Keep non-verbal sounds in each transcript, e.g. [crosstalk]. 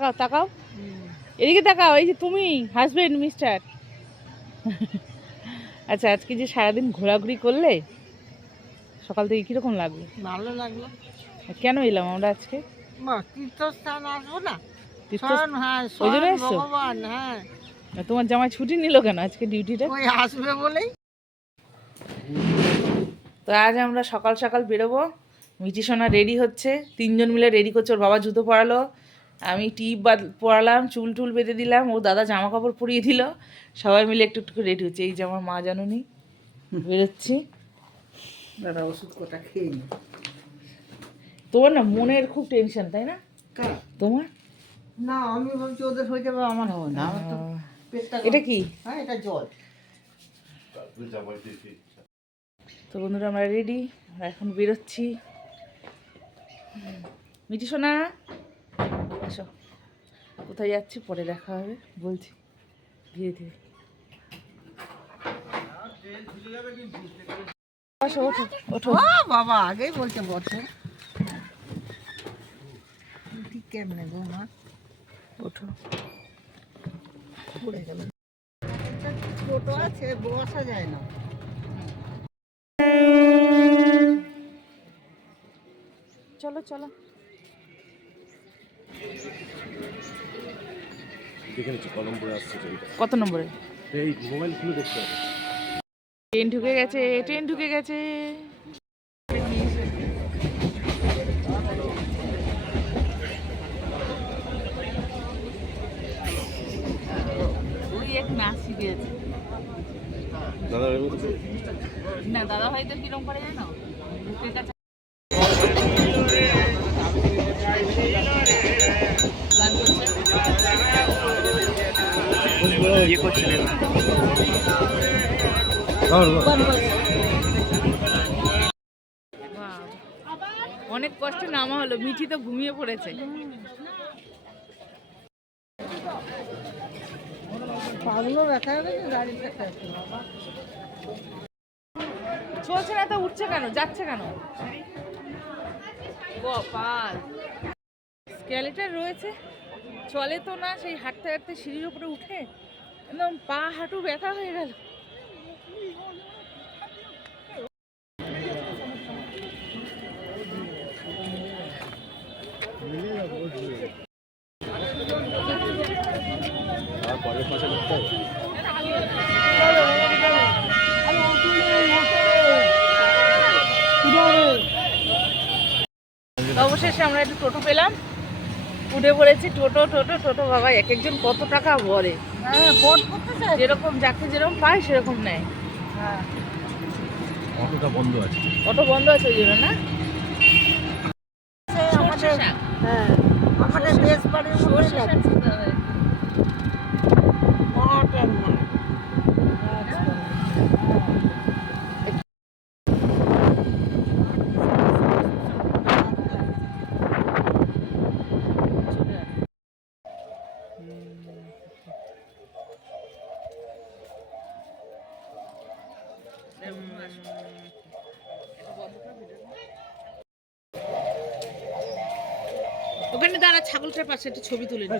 তাকাও তাকাও। এদিকে তাকাও এই যে তুমি হাজবেন্ড মিস্টার আচ্ছা আজকে যে সারাদিন ঘোরাঘুরি করলে সকাল থেকে কীরকম লাগল? ভালো লাগল। কেন এলাম আমরা আজকে? তীর্থস্থান আসব না। তীর্থ- স্বয়ং হ্যাঁ ওই জন্য এসছো? হ্যাঁ। তোমার জামাই ছুটি নিল কেন আজকে ডিউটিটা ওই আসবে বলেই। তো আজ আমরা সকাল সকাল বেরোবো। মিটি সোনা রেডি হচ্ছে। তিনজন মিলে রেডি করছে ওর বাবা জুতো পরালো। আমি টিপ বাদ পরালাম চুল টুল বেঁধে দিলাম ও দাদা জামা কাপড় পরিয়ে দিল। সবাই মিলে একটু একটু রেডি হচ্ছে। এই যে আমার মা জানুনি বেরোচ্ছি। দাদা ওষুধ কটা খেয়ে নি তোমার না মনের খুব টেনশন তাই না? তোমার? না আমি ভাবছি ওদের হয়ে যাবে আমার হবে না। এটা কি? হ্যাঁ এটা জল। তো বন্ধুরা আমরা রেডি। এখন বেরোচ্ছি। মিটি সোনা আসো। কোথায় যাচ্ছি? পরে দেখা হবে। বলছি ধীরে ধীরে। আসো ওঠো ওঠো। বাবা আগেই বসে। ঠিক কেমনে গো মা? ওঠো। পড়ে গেল। টোটো আছে বসা যায় না। চলো চলো। দেখে নিচ্ছি কলম্বোরে আসছে ট্রেনটা কত নম্বরে? এই মোবাইল খুলে দেখতে হবে। ট্রেন ঢুকে গেছে ট্রেন ঢুকে গেছে। ওই এক নাচ শিখেছে দাদা এর না দাদা ভাই তো কিরম করে জানো? বাহ। অনেক কষ্টে নামা হলো মিঠি তো ঘুমিয়ে পড়েছে। চলছে না তো উঠছে কেন? যাচ্ছে কেন? কপাল স্কেলেটার রয়েছে। চলে তো না সেই হাঁটতে হাঁটতে সিঁড়ির উপরে উঠে একদম পা হাঁটু ব্যথা হয়ে গেল। অবশেষে আমরা একটু টোটো পেলাম। উঠে পড়েছি টোটো টোটো টোটো। বাবা, এক একজন কত টাকা বলে হ্যাঁ যেরকম যাকে যেরকম পায় সেরকম নেয়। হ্যাঁ। অটোটা বন্ধ আছে। অটো বন্ধ আছে ওই জন্য না? আমাদের হ্যাঁ আমাদের দেশ বাড়ির মধ্যে ওখানে দাঁড়া ছাগলটার পাশে একটা ছবি তুলে নি।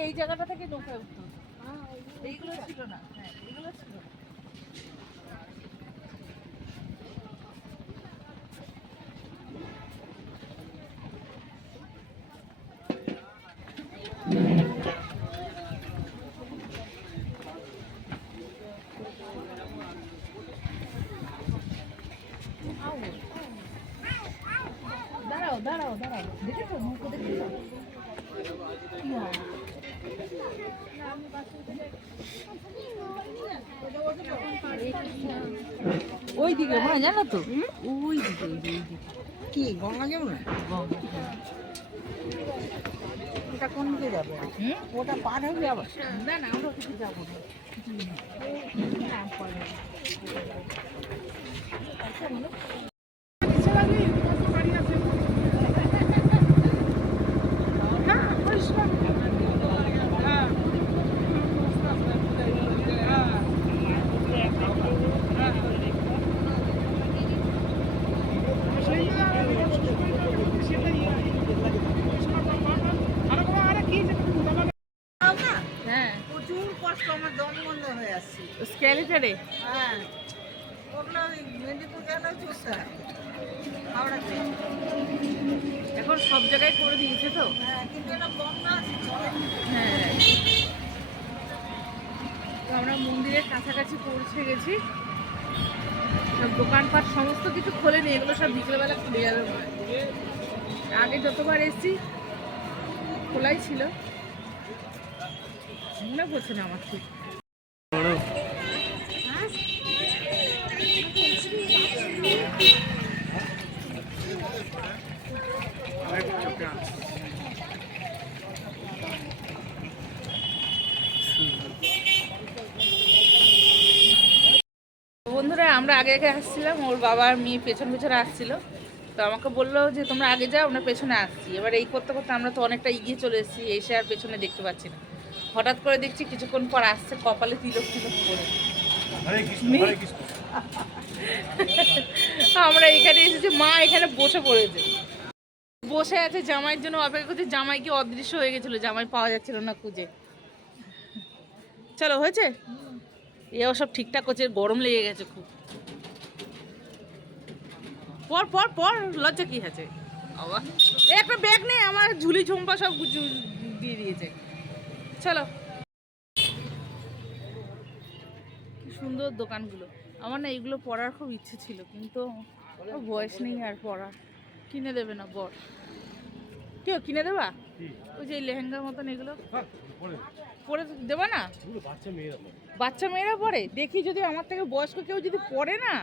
এই জায়গাটা থেকে নৌকায় উঠতো এইগুলো ছিল না হ্যাঁ এইগুলো ছিল না। দাঁড়াও দাঁড়াও দাঁড়াও দেখেছ নৌকো দেখেছ কি হয়? ওই দিকে মনে জানো তো? ওই দিকে ওই দিকে, কি গঙ্গা যাব না? ওটা কোন দিকে যাবে? হুম? ওটা পার হয়ে যাবে? না না আমরা কিছু যাব না হ্যাঁ প্রচুর কষ্ট আমার দম বন্ধ স্ক্যালেটারে হ্যাঁ। ওগুলো মেদিনীপুর জেলায় হয়। হাওড়াতে। এখন সব জায়গায় করে দিয়েছে তো? হ্যাঁ কিন্তু এটা আছে না। হ্যাঁ। তো আমরা মন্দিরের কাছাকাছি পৌঁছে গেছি। সব দোকানপাট সমস্ত কিছু খোলেনি এগুলো সব বিকেলবেলা খুলে যাবে আগে যতবার এসেছি খোলাই ছিল। মনে পড়ছে না আমার ঠিক। বন্ধুরা আমরা আগে আগে আসছিলাম ওর বাবা আর মেয়ে পেছন পেছনে আসছিল। তো আমাকে বলল যে তোমরা আগে যাও আমরা পেছনে আসছি। এবার এই করতে করতে আমরা তো অনেকটা এগিয়ে চলে এসেছি এসে আর পেছনে দেখতে পাচ্ছি না। হঠাৎ করে দেখছি কিছুক্ষণ পর আসছে কপালে তিলক তিলক করে। [laughs] আমরা এখানে এসেছি মা এখানে বসে পড়েছে। বসে আছে জামাইয়ের জন্য অপেক্ষা করছে জামাই কি অদৃশ্য হয়ে গেছিল জামাই পাওয়া যাচ্ছিল না খুঁজে। চলো হয়েছে? এও সব ঠিকঠাক করছে গরম লেগে গেছে খুব। পর পর পর লজ্জা কি আছে? বাবা এই একটা ব্যাগ নেই আমার ঝুলি ঝুম্পা সব দিয়ে দিয়েছে। চলো। কি সুন্দর দোকানগুলো। আমার না এগুলো পড়ার খুব ইচ্ছে ছিল কিন্তু বয়স নেই আর পড়ার কিনে দেবে না বর। কেউ কিনে দেবা? ওই যে এই লেহেঙ্গার মতন এগুলো। পরে। পরে দেবা না? বাচ্চা মেয়েরা পরে। পরে? দেখি যদি আমার থেকে বয়স্ক কেউ যদি পড়ে না।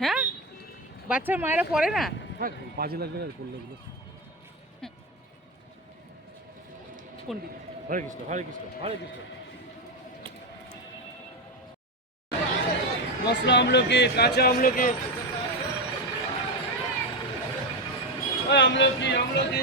হ্যাঁ? বাচ্চার মায়েরা পড়ে না? বাজে লাগবে না করলে এগুলো। হরে কৃষ্ণ হরে কৃষ্ণ হরে কৃষ্ণ। মশলা আমলকি কাঁচা আমলকি। আমলকি আমলকি।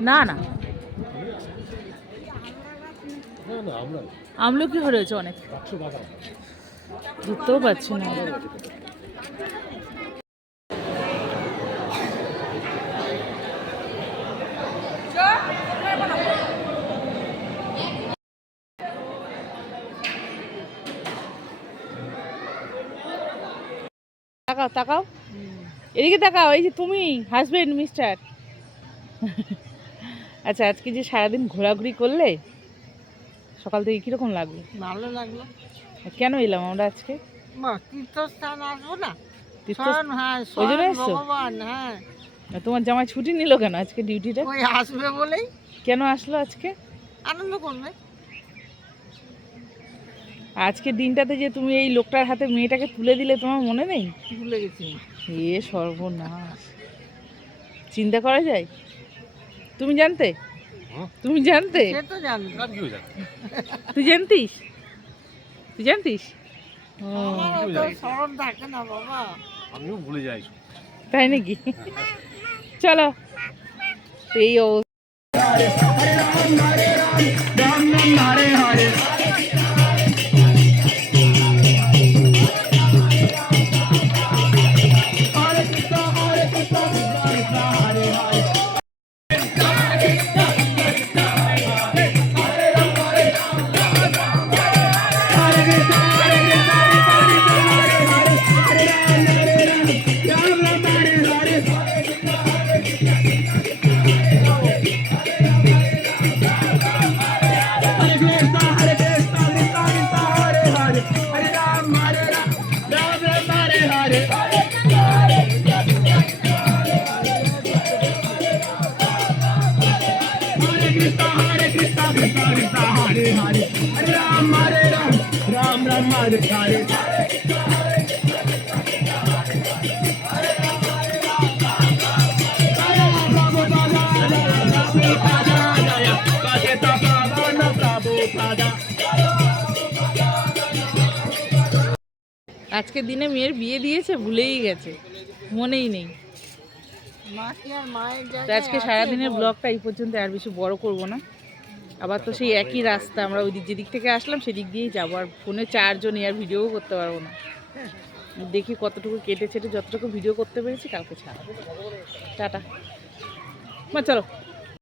না না। আমলো কি হয়ে রয়েছে হয়েছে অনেক বুঝতেও পারছি না। তাকাও তাকাও। এদিকে তাকাও এই যে তুমি হাজবেন্ড মিস্টার আচ্ছা আজকে যে সারাদিন ঘোরাঘুরি করলে সকাল থেকে কীরকম লাগল? ভালো লাগল। কেন এলাম আমরা আজকে? তীর্থস্থান আসব না? হ্যাঁ ওই জন্য এসছো? ভগবান হ্যাঁ। তোমার জামাই ছুটি নিল কেন আজকে ডিউটিটা ওই আসবে বলেই। কেন আসলো আজকে? আনন্দ করবে। আজকে দিনটাতে যে তুমি এই লোকটার হাতে মেয়েটাকে তুলে দিলে তোমার মনে নেই? ভুলে গেছি। এ সর্বনাশ। চিন্তা করা যায়? তুমি জানতে? তুমি জানতে? তুই জানতিস তুই জানতিস? তুই জানতিস? ও, আমার কেউ তো এই অবস্থা আজকের দিনে মেয়ের বিয়ে দিয়েছে ভুলেই গেছে। মনেই নেই। তো আজকে সারাদিনের ব্লগটা এই পর্যন্ত আর বেশি বড় করব না। আবার তো সেই একই রাস্তা আমরা ওই দিক যেদিক থেকে আসলাম সেদিক দিয়েই যাব আর ফোনে চারজন আর ভিডিও করতে পারব না। দেখি কতটুকু কেটে ছেটে যতটুকু ভিডিও করতে পেরেছি কালকে ছাড়া। টাটা। মা চলো।